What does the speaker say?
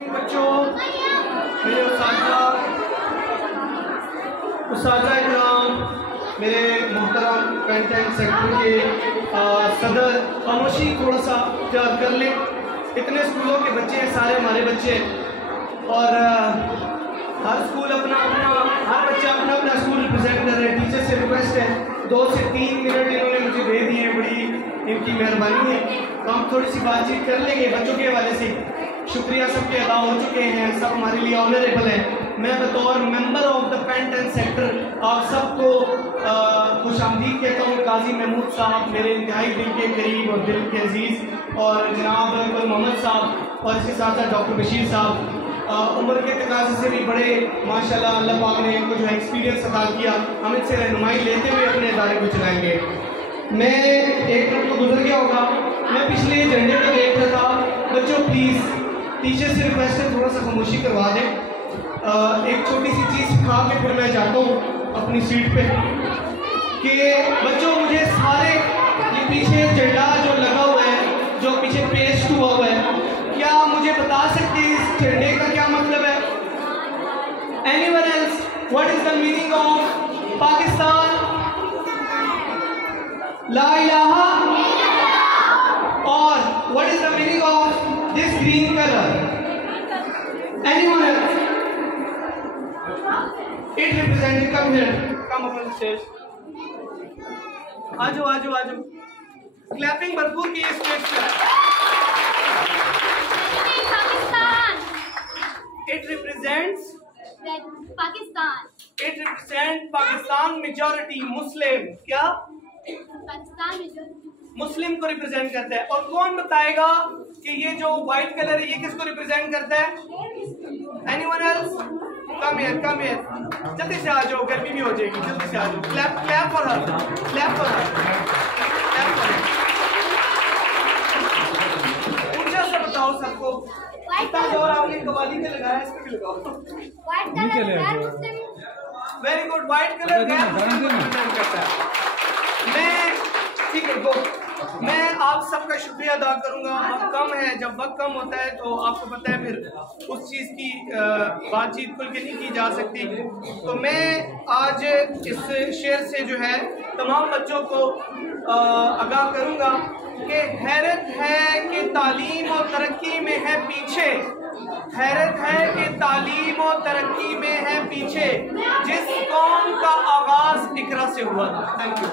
बच्चों, मेरे उस्ताद इकराम, मेरे मोहतरम कंटेंट सेक्टर के सदर, खामोशी थोड़ा सा इख्तियार कर लें। इतने स्कूलों के बच्चे हैं, सारे हमारे बच्चे हैं और हर स्कूल हर बच्चा अपना अपना स्कूल रिप्रेजेंट कर रहे हैं। टीचर से रिक्वेस्ट है 2 से 3 मिनट इन्होंने मुझे दे दिए, बड़ी इनकी मेहरबानी है। तो हम थोड़ी सी बातचीत कर लेंगे बच्चों के हवाले से। शुक्रिया सबके अदा हो चुके हैं, सब हमारे लिए ऑनरेबल हैं। मैं बतौर member of the content sector आप सबको खुशामदीद कहता हूँ। काजी महमूद साहब मेरे इंतहाई दिल के करीब और दिल के अजीज़, और जनाब गुल मोहम्मद साहब, और इसके साथ साथ डॉक्टर बशीर साहब उम्र के तकाज़े से भी बड़े माशाल्लाह अल्लाह पाक ने इनको जो है एक्सपीरियंस अता किया। हम इनसे रहनुमाई लेते हुए अपने इदारे को चलाएंगे। मैं एक मिनट तो गुजर गया होगा, मैं पिछले झंडे को देख रहा था। बच्चों प्लीज़ टीचर से रिक्वेस्ट है थोड़ा सा खामोशी करवा दें। एक छोटी सी चीज़ सिखा के फिर मैं जाता हूँ अपनी सीट पे कि बच्चों मुझे सारे ये पीछे झंडा जो लगा हुआ है, जो पीछे पेस्ट हुआ हुआ है, क्या मुझे बता सकते हैं इस झंडे का क्या मतलब है? Anyone else? What is the meaning of Pakistan? La ilaha. और what is the meaning of this green color? Anyone else? It represents, come here, come up on stage. आजो आजो आजो, क्लैपिंग भरपूर की स्टेज पे। It represents Pakistan. It represents Pakistan majority Muslim. क्या? पाकिस्तान में मुस्लिम को रिप्रेजेंट करता है। और कौन बताएगा कि ये जो व्हाइट कलर है ये किसको रिप्रेजेंट करता है? Anyone else? Come here, come here. जल्दी से आ जाओ, गर्मी भी हो जाएगी। जल्दी से आ जाओ। Clap, clap for her. Clap for her. Clap for her. ऊंचा से बताओ सबको। इतना जोर आपने कवाली पे लगाया, इस पे भी लगाओ। White colour very good. White colour गैर मुस्लिम को रिप्रेजेंट करता है। ठीक है, गो। मैं आप सबका शुक्रिया अदा करूंगा। अब कम है, जब वक्त कम होता है तो आपको पता है फिर उस चीज़ की बातचीत खुल के नहीं की जा सकती। तो मैं आज इस शेर से जो है तमाम बच्चों को आगाह करूंगा कि हैरत है कि तालीम और तरक्की में है पीछे, हैरत है कि तालीम और तरक्की में है पीछे, जिस कौम का आगाज इकरा से हुआ था। Thank you.